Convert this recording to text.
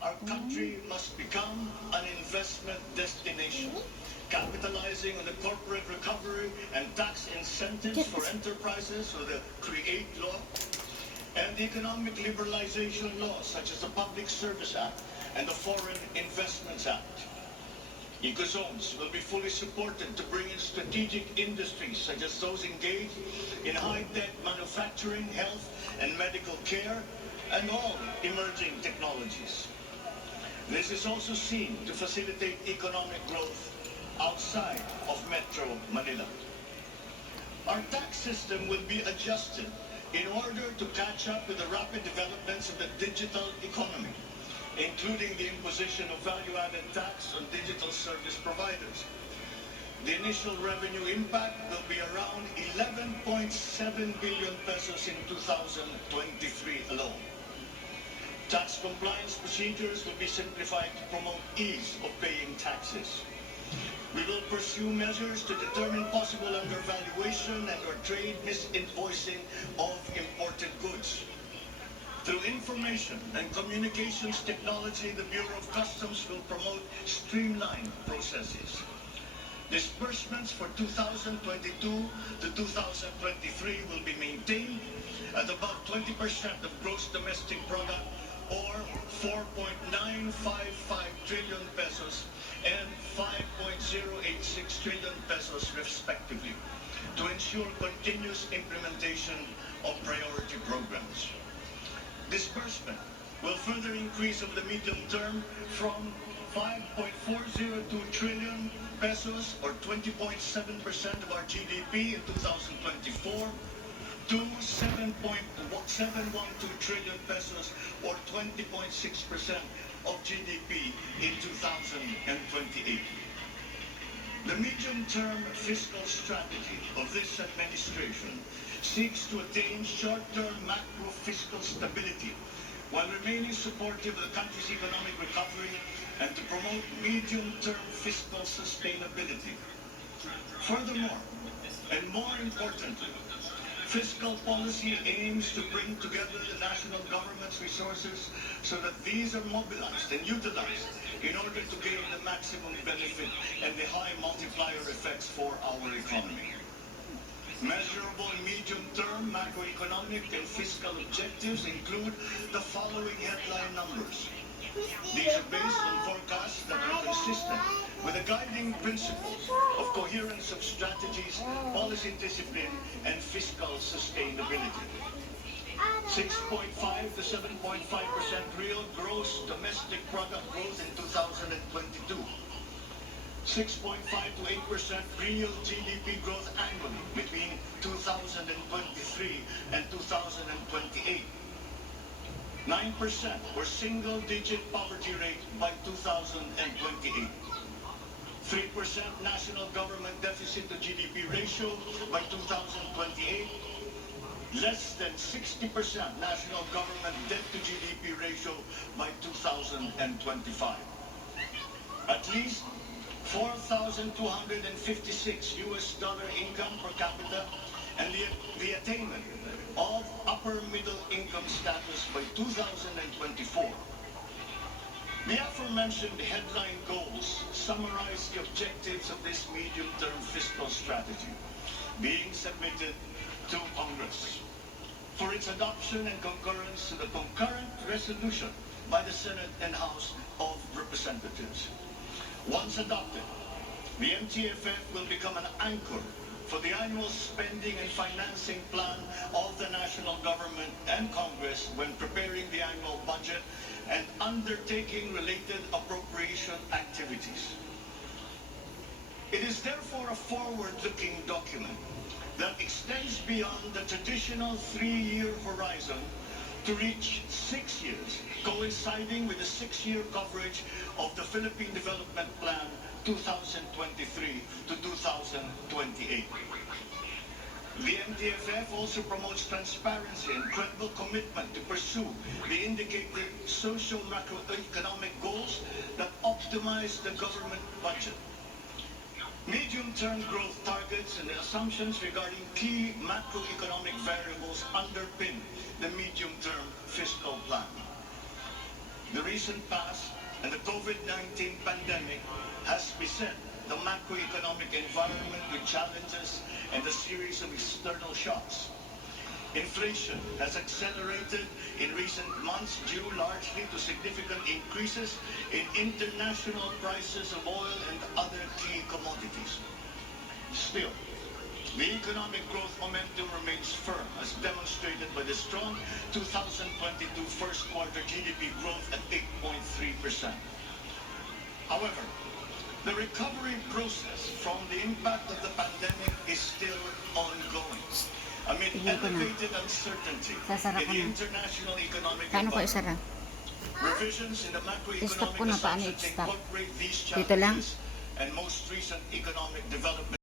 Our country must become an investment destination, capitalizing on the corporate recovery and tax incentives for enterprises through the CREATE law and the economic liberalization laws such as the Public Service Act and the Foreign Investments Act. Ecozones will be fully supported to bring in strategic industries such as those engaged in high-tech manufacturing, health and medical care, and all emerging technologies. This is also seen to facilitate economic growth outside of Metro Manila. Our tax system will be adjusted in order to catch up with the rapid developments of the digital economy, including the imposition of value-added tax on digital service providers. The initial revenue impact will be around 11.7 billion pesos in 2023 alone. Tax compliance procedures will be simplified to promote ease of paying taxes. We will pursue measures to determine possible undervaluation and or trade misinvoicing of imported goods. Through information and communications technology, the Bureau of Customs will promote streamlined processes. Disbursements for 2022 to 2023 will be maintained at about 20% of gross domestic product or 4.955 trillion pesos and 5.086 trillion pesos respectively to ensure continuous implementation of priority programs. Disbursement will further increase over the medium term from 5.402 trillion pesos or 20.7% of our GDP in 2024 to 7.712 trillion pesos or 20.6% of GDP in 2028. The medium-term fiscal strategy of this administration seeks to attain short-term macro-fiscal stability while remaining supportive of the country's economic recovery and to promote medium-term fiscal sustainability. Furthermore, and more importantly, fiscal policy aims to bring together the national government's resources so that these are mobilized and utilized in order to gain the maximum benefit and the high multiplier effects for our economy. Measurable medium-term macroeconomic and fiscal objectives include the following headline numbers. These are based on forecasts that are consistent with the guiding principles of coherence of strategies, policy discipline, and fiscal sustainability. 6.5 to 7.5% real gross domestic product growth in 2022. 6.5 to 8% real GDP growth annually between 2023 and 2028. 9% or single-digit poverty rate by 2028. 3% national government deficit to GDP ratio by 2028. Less than 60% national government debt to GDP ratio by 2025. At least 4,256 US dollar income per capita and the attainment of upper middle income status by 2024. The aforementioned headline goals summarize the objectives of this medium-term fiscal strategy being submitted to Congress for its adoption and concurrence to the concurrent resolution by the Senate and House of Representatives. Once adopted, the MTFF will become an anchor for the annual spending and financing plan of the national government and Congress when preparing the annual budget and undertaking related appropriation activities. It is therefore a forward-looking document that extends beyond the traditional 3-year horizon to reach 6 years, coinciding with the 6-year coverage of the Philippine Development Plan 2023 to 2028. The MTFF also promotes transparency and credible commitment to pursue the indicated social macroeconomic goals that optimize the government budget. Medium-term growth targets and the assumptions regarding key macroeconomic variables underpin the medium-term fiscal plan. The recent past and the COVID-19 pandemic has beset the macroeconomic environment with challenges and a series of external shocks. Inflation has accelerated in recent months due largely to significant increases in international prices of oil and other key commodities. Still, the economic growth momentum remains firm, as demonstrated by the strong 2022 first quarter GDP growth at 8.3%. However, the recovery process from the impact of the pandemic is still ongoing. Amid Tignan ko na. elevated uncertainty Sasara in ko the na. international economic Paano ko environment, isara? revisions in the I-stop macroeconomic ko na. Paano assumptions i-stop? incorporate these Dito lang? challenges and most recent economic development